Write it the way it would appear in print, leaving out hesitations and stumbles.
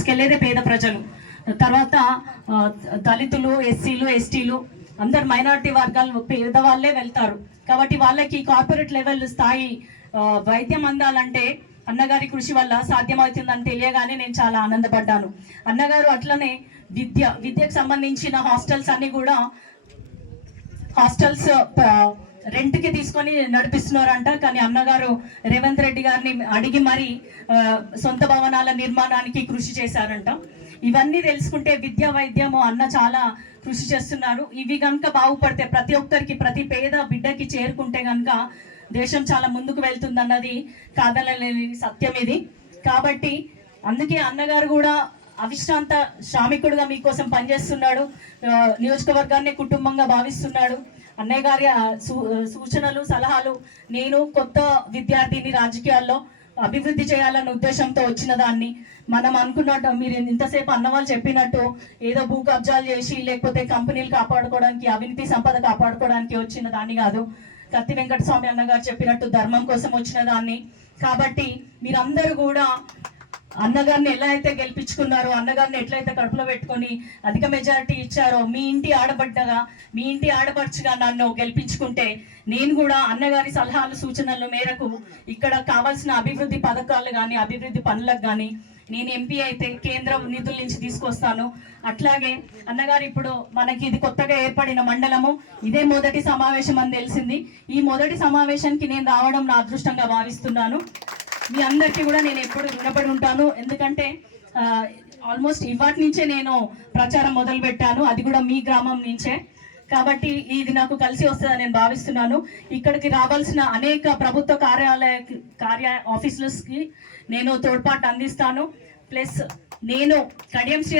వెళ్ళేదే పేద ప్రజలు, తర్వాత దళితులు, ఎస్సీలు, ఎస్టీలు, అందరు మైనారిటీ వర్గాలు పేదవాళ్ళే వెళ్తారు. కాబట్టి వాళ్ళకి కార్పొరేట్ లెవెల్ స్థాయి వైద్యం అందాలంటే అన్నగారి కృషి వల్ల సాధ్యమవుతుందని తెలియగానే నేను చాలా ఆనందపడ్డాను. అన్నగారు అట్లనే విద్యకు సంబంధించిన హాస్టల్స్ అన్ని కూడా హాస్టల్స్ రెంట్కి తీసుకొని నడిపిస్తున్నారంట. కానీ అన్నగారు రేవంత్ రెడ్డి గారిని అడిగి మరి సొంత భవనాల నిర్మాణానికి కృషి చేశారంట. ఇవన్నీ తెలుసుకుంటే విద్యా వైద్యము అన్న చాలా కృషి చేస్తున్నారు. ఇవి కనుక బాగుపడితే ప్రతి ఒక్కరికి, ప్రతి పేద బిడ్డకి చేరుకుంటే కనుక దేశం చాలా ముందుకు వెళ్తుందన్నది కాదనలేని సత్యం ఇది. కాబట్టి అందుకే అన్నగారు కూడా అవిశ్రాంత శ్రామికుడుగా మీకోసం పనిచేస్తున్నాడు. నియోజకవర్గాన్ని కుటుంబంగా భావిస్తున్నాడు. అన్నయ్య గారి సూచనలు, సలహాలు, నేను కొత్త విద్యార్థిని, రాజకీయాల్లో అభివృద్ధి చేయాలన్న ఉద్దేశంతో వచ్చిన దాన్ని, మనం అనుకున్నట్టు మీరు ఇంతసేపు అన్నవాళ్ళు చెప్పినట్టు ఏదో భూ కబ్జాలు చేసి లేకపోతే కంపెనీలు కాపాడుకోవడానికి, అవినీతి సంపద కాపాడుకోవడానికి వచ్చిన దాన్ని కాదు. కత్తి వెంకటస్వామి అన్నగారు చెప్పినట్టు ధర్మం కోసం వచ్చిన దాన్ని. కాబట్టి మీరందరూ కూడా అన్నగారిని ఎలా అయితే గెలిపించుకున్నారో, అన్నగారిని ఎట్లయితే కడుపులో పెట్టుకొని అధిక మెజారిటీ ఇచ్చారో, మీ ఇంటి ఆడబడ్డగా, మీ ఇంటి ఆడపడుచుగా నన్ను గెలిపించుకుంటే నేను కూడా అన్నగారి సలహాలు, సూచనల మేరకు ఇక్కడ కావాల్సిన అభివృద్ధి పథకాలు కానీ, అభివృద్ధి పనులకు కానీ నేను ఎంపీ అయితే కేంద్ర నిధుల నుంచి తీసుకొస్తాను. అట్లాగే అన్నగారు ఇప్పుడు మనకి ఇది కొత్తగా ఏర్పడిన మండలము, ఇదే మొదటి సమావేశం అని తెలిసింది. ఈ మొదటి సమావేశానికి నేను రావడం నా అదృష్టంగా భావిస్తున్నాను. మీ అందరికీ కూడా నేను ఎప్పుడు రుణపడి ఉంటాను. ఎందుకంటే ఆల్మోస్ట్ ఇవాటి నుంచే నేను ప్రచారం మొదలు పెట్టాను, అది కూడా మీ గ్రామం నుంచే. కాబట్టి ఇది నాకు కలిసి వస్తుందని నేను భావిస్తున్నాను. ఇక్కడికి రావాల్సిన అనేక ప్రభుత్వ ఆఫీసులకి నేను తోడ్పాటు అందిస్తాను. ప్లస్ నేను కడియం శ్రీ